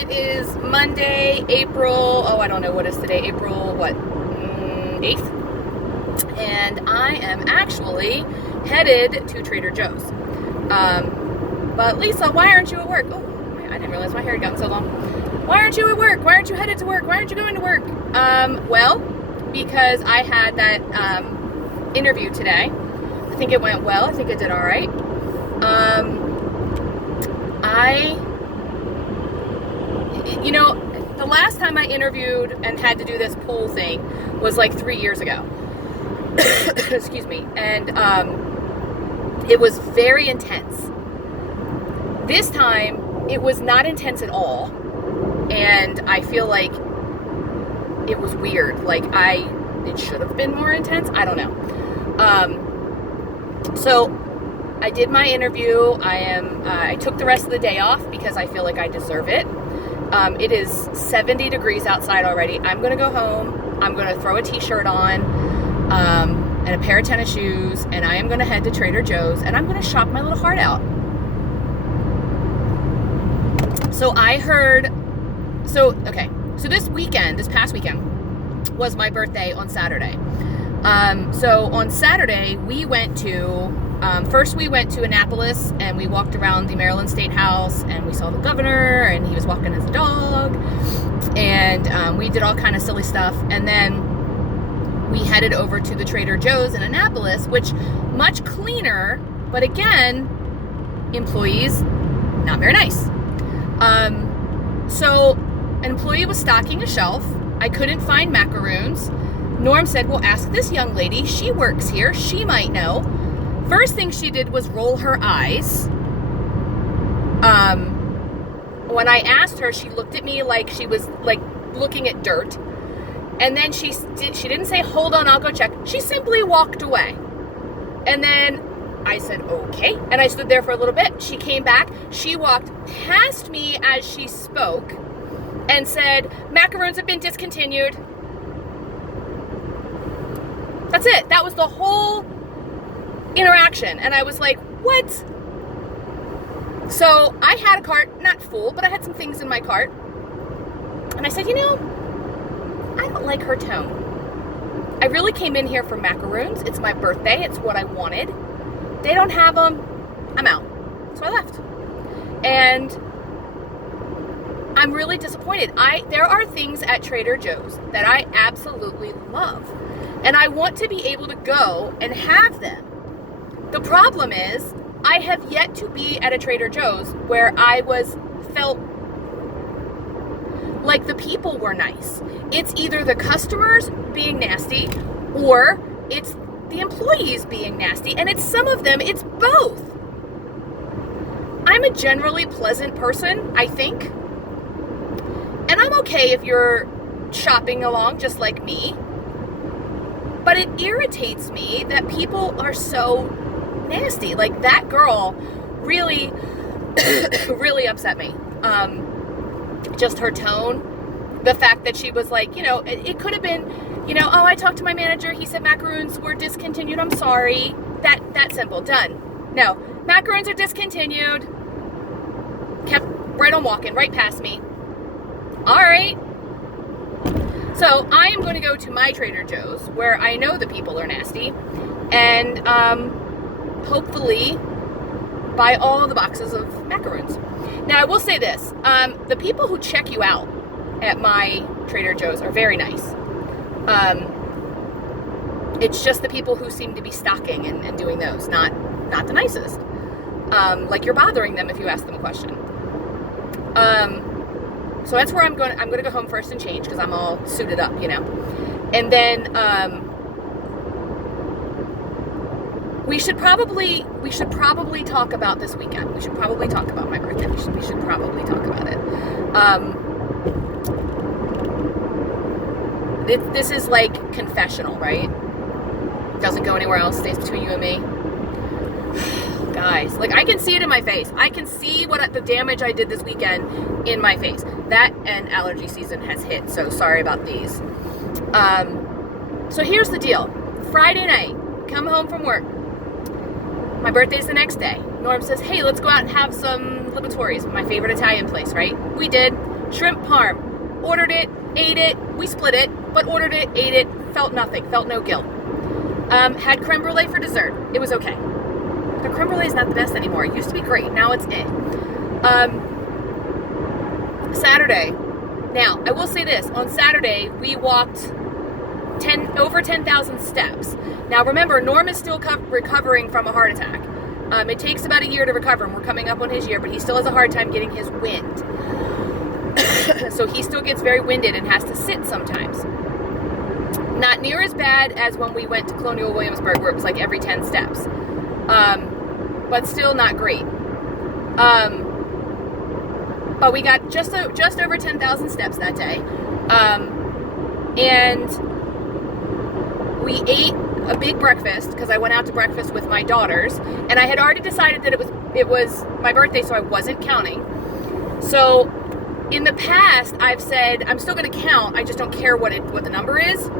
It is Monday, April, I don't know what is today, April, 8th? And I am actually headed to Trader Joe's. But Lisa, why aren't you at work? Oh, I didn't realize my hair had gotten so long. Why aren't you at work? Why aren't you headed to work? Why aren't you going to work? Well, because I had that interview today. I think it went well. I think it did all right. The last time I interviewed and had to do this poll thing was like 3 years ago. Excuse me. And it was very intense. This time, it was not intense at all. And I feel like it was weird. Like, it should have been more intense. I don't know. So I did my interview. I took the rest of the day off because I feel like I deserve it. It is 70 degrees outside already. I'm going to go home. I'm going to throw a t-shirt on and a pair of tennis shoes, and I am going to head to Trader Joe's, and I'm going to shop my little heart out. So So this past weekend was my birthday on Saturday. So on Saturday, we went to Annapolis, and we walked around the Maryland State House, and we saw the governor, and he was walking his dog, and we did all kind of silly stuff. And then we headed over to the Trader Joe's in Annapolis, which much cleaner, but again, employees not very nice. So an employee was stocking a shelf. I couldn't find macaroons. Norm said, well, ask this young lady. She works here. She might know. First thing she did was roll her eyes. When I asked her, she looked at me like she was like looking at dirt. And then she didn't say, hold on, I'll go check. She simply walked away. And then I said, okay. And I stood there for a little bit. She came back. She walked past me as she spoke and said, macaroons have been discontinued. That's it. That was the whole interaction. And I was like, what? So I had a cart, not full, but I had some things in my cart. And I said, I don't like her tone. I really came in here for macaroons. It's my birthday. It's what I wanted. They don't have them. I'm out. So I left. And I'm really disappointed. There are things at Trader Joe's that I absolutely love. And I want to be able to go and have them. The problem is, I have yet to be at a Trader Joe's where I felt like the people were nice. It's either the customers being nasty or it's the employees being nasty, and some of them, it's both. I'm a generally pleasant person, I think. And I'm okay if you're shopping along just like me. But it irritates me that people are so nasty. Like, that girl really, really upset me. Just her tone. The fact that she was like, it could have been, I talked to my manager. He said macaroons were discontinued. I'm sorry. That simple. Done. No. Macaroons are discontinued. Kept right on walking, right past me. All right. So I am going to go to my Trader Joe's where I know the people are nasty, and hopefully buy all the boxes of macaroons. Now, I will say this. The people who check you out at my Trader Joe's are very nice. It's just the people who seem to be stocking and doing those, not the nicest. Like, you're bothering them if you ask them a question. So that's where I'm going to go home first and change because I'm all suited up, And then we should probably talk about this weekend. We should probably talk about my birthday. We should probably talk about it. This is like confessional, right? Doesn't go anywhere else. Stays between you and me. Guys, like, I can see it in my face. I can see the damage I did this weekend in my face. That and allergy season has hit, so sorry about these. So here's the deal. Friday night, come home from work. My birthday's the next day. Norm says, hey, let's go out and have some libatories, my favorite Italian place, right? We did. Shrimp parm. Ordered it, ate it, we split it, but ordered it, ate it, felt nothing, felt no guilt. Had creme brulee for dessert. It was okay. The creme brulee is not the best anymore. It used to be great. Now it's eh. Saturday. Now, I will say this. On Saturday, we walked over 10,000 steps. Now, remember, Norm is still recovering from a heart attack. It takes about a year to recover, and we're coming up on his year, but he still has a hard time getting his wind. So he still gets very winded and has to sit sometimes. Not near as bad as when we went to Colonial Williamsburg, where it was like every 10 steps. But still not great. But we got just over 10,000 steps that day. And we ate a big breakfast because I went out to breakfast with my daughters, and I had already decided that it was my birthday, so I wasn't counting. So in the past, I've said I'm still going to count. I just don't care what the number is.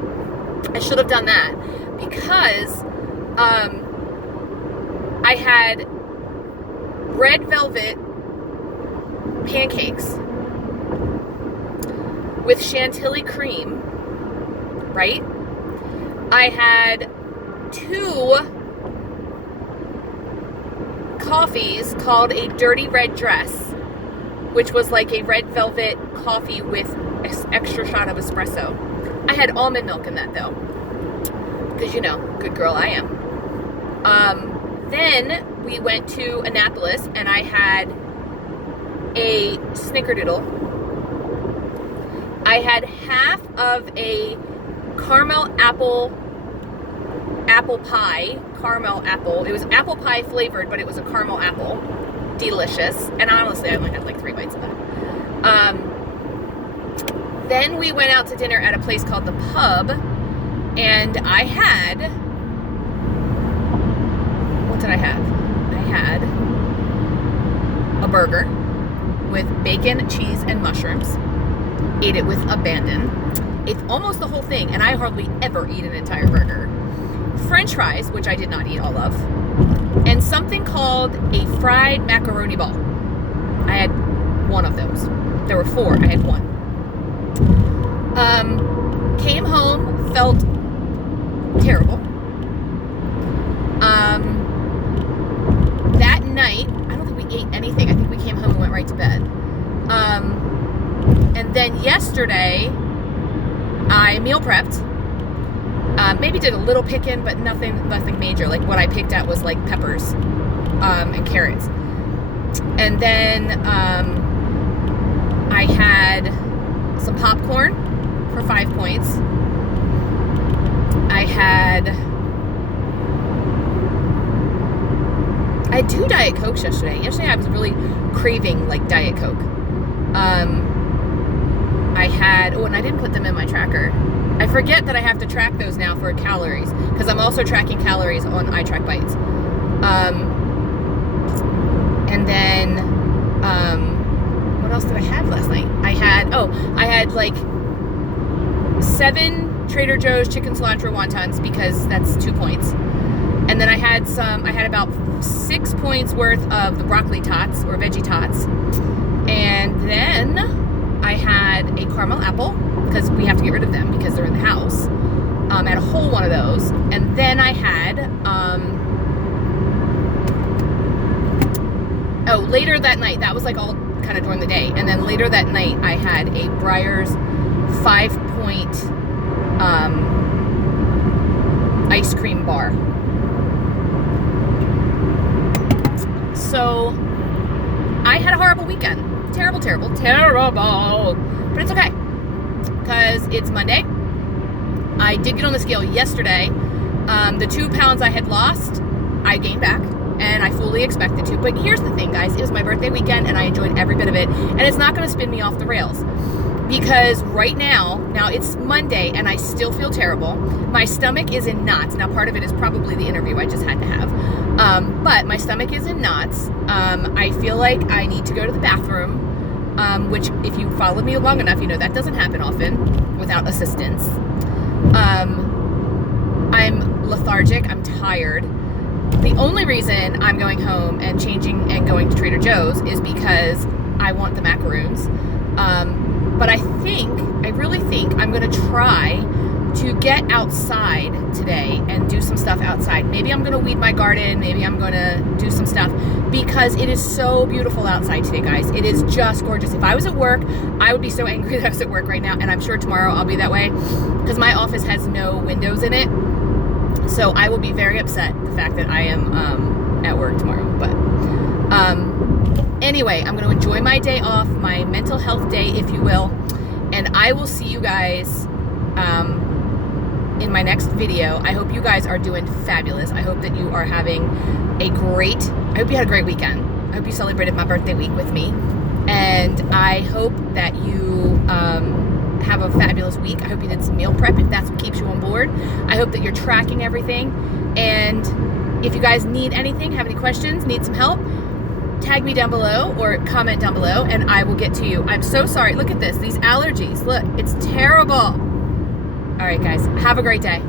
I should have done that because I had red velvet pancakes with chantilly cream, right? I had 2 coffees called a dirty red dress, which was like a red velvet coffee with extra shot of espresso. I had almond milk in that though, because you know, good girl I am. Then we went to Annapolis and I had a snickerdoodle. I had half of a caramel apple pie, caramel apple. It was apple pie flavored, but it was a caramel apple. Delicious. And honestly, I only had like 3 bites of that. Then we went out to dinner at a place called The Pub, and I had, what did I have? I had a burger with bacon, cheese, and mushrooms. Ate it with abandon. Ate almost the whole thing, and I hardly ever eat an entire burger. French fries, which I did not eat all of, and something called a fried macaroni ball. I had 1 of those. There were 4. I had 1. Came home, felt terrible. That night, I don't think we ate anything. I think we came home and went right to bed. And then yesterday, I meal prepped. Maybe did a little picking, but nothing major. Like what I picked at was like peppers and carrots. And then I had some popcorn for 5 points. I had 2 Diet Cokes yesterday. Yesterday I was really craving like Diet Coke. I had, and I didn't put them in my tracker. I forget that I have to track those now for calories, because I'm also tracking calories on iTrack Bites. And then, what else did I have last night? I had like 7 Trader Joe's chicken cilantro wontons, because that's 2 points. And then I had about 6 points worth of the broccoli tots, or veggie tots. And then I had a caramel apple, because we have to get rid of them because they're in the house. I had a whole one of those. And then I had, later that night, that was like all kind of during the day. And then later that night, I had a Breyers 5-point ice cream bar. So I had a horrible weekend. Terrible. But it's okay, because it's Monday. I did get on the scale yesterday. The 2 pounds I had lost, I gained back, and I fully expected to. But here's the thing, guys. It was my birthday weekend, and I enjoyed every bit of it. And it's not going to spin me off the rails, because right now it's Monday, and I still feel terrible. My stomach is in knots. Now, part of it is probably the interview I just had to have. But my stomach is in knots. I feel like I need to go to the bathroom. Which, if you followed me long enough, you know that doesn't happen often without assistance. I'm lethargic. I'm tired. The only reason I'm going home and changing and going to Trader Joe's is because I want the macaroons. But I really think I'm going to try to get outside today and do some stuff outside. Maybe I'm going to weed my garden. Maybe I'm going to do some stuff because it is so beautiful outside today, guys. It is just gorgeous. If I was at work, I would be so angry that I was at work right now. And I'm sure tomorrow I'll be that way because my office has no windows in it. So I will be very upset the fact that I am at work tomorrow. But anyway, I'm going to enjoy my day off, my mental health day, if you will. And I will see you guys in my next video. I hope you guys are doing fabulous. I hope that you are having I hope you had a great weekend. I hope you celebrated my birthday week with me. And I hope that you have a fabulous week. I hope you did some meal prep if that's what keeps you on board. I hope that you're tracking everything. And if you guys need anything, have any questions, need some help, tag me down below or comment down below and I will get to you. I'm so sorry. Look at this. These allergies. Look, it's terrible. All right, guys. Have a great day.